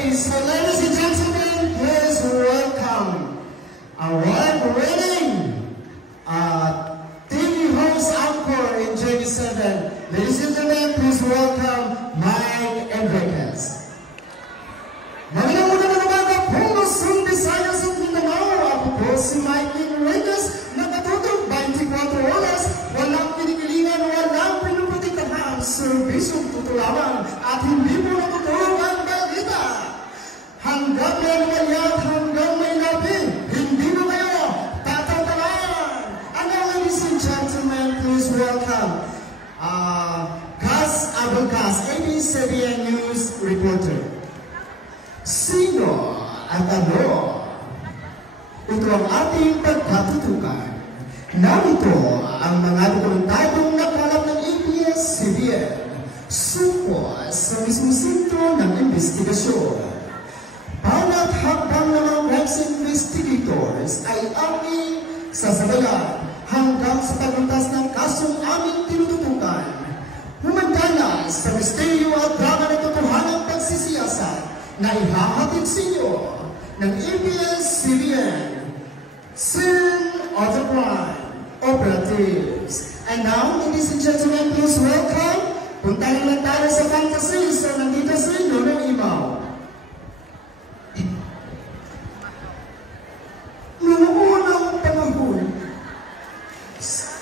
Okay, so ladies and gentlemen, please welcome award-winning TV host anchor in JV7. Ladies and gentlemen, please welcome Mike Enriquez. Magandang umaga po sa Visayas at Mindanao. Ako po si Mike Enriquez, nakatutong 24 oras, walang pinipilingan, walang pinuputiktahan, serbisyong tutulawan at hindi mo natutulog ang balita. Hanggang may lumalyat, hanggang may labi, hindi mo kayo tatantalan. And now, ladies and gentlemen, please welcome Gus Abulcas, ABS-CBN News reporter. Sino at ano? Ito ang ating pagkatutukan. Narito ang mga dokumentadong nakalap ng ABS-CBN suko sa mismong sentro ng investigasyon. Bawat hakbang ng mga rights investigators ay aming sasabayan hanggang sa paglutas ng kasong aming tinututukan. Humantala sa misteryo at drama ng totohanang pagsisiyasat na ihahatid sa inyo ng ABS-CBN Scene of the Crime Operatives. And now, ladies and gentlemen, please welcome, puntahan lang tayo sa fantasy, so nandito sa inyo ng imaw. Noong unang panahon,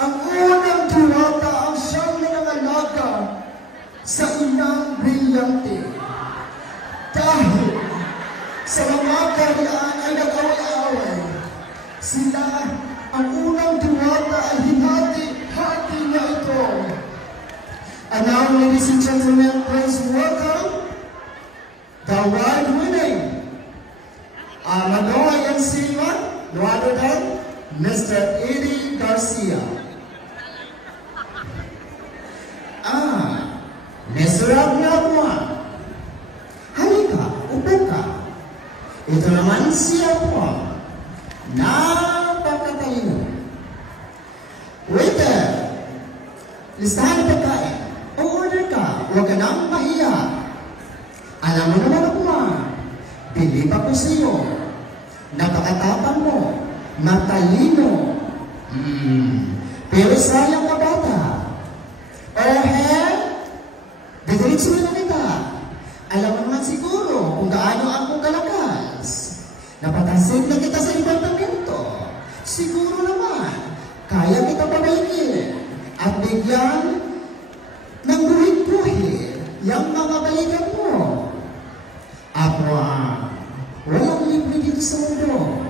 ang unang diwata ang siyang nangangalaga sa inang brilyante. Dahil sa mga kaharian ay nag-away-away, sila ang unang diwata ay hinati-hati na ito. And now, ladies and gentlemen, please welcome the award-winning Manoy and Silva, no other than Mr. Eddie Garcia. Mr. Abnabwa, halika, upo ka. Ito naman siya po. Napakatalino. Waiter, listahan na pagkain. O-order ka. Huwag ka nang mahiya. Alam mo naman ako bilib ako sa iyo. Napakatapang mo. Matalino. Pero sayang ka bata. Didiretso na kita. Alam mo naman siguro kung gaano ako kalakas. Napatasig na kita sa departamento. Siguro naman, kaya kita pabaikin at bigyan ng guhit-guhit yung mga balikan mo. Walang libre dito sa mundo.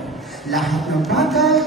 Lahat ng bagay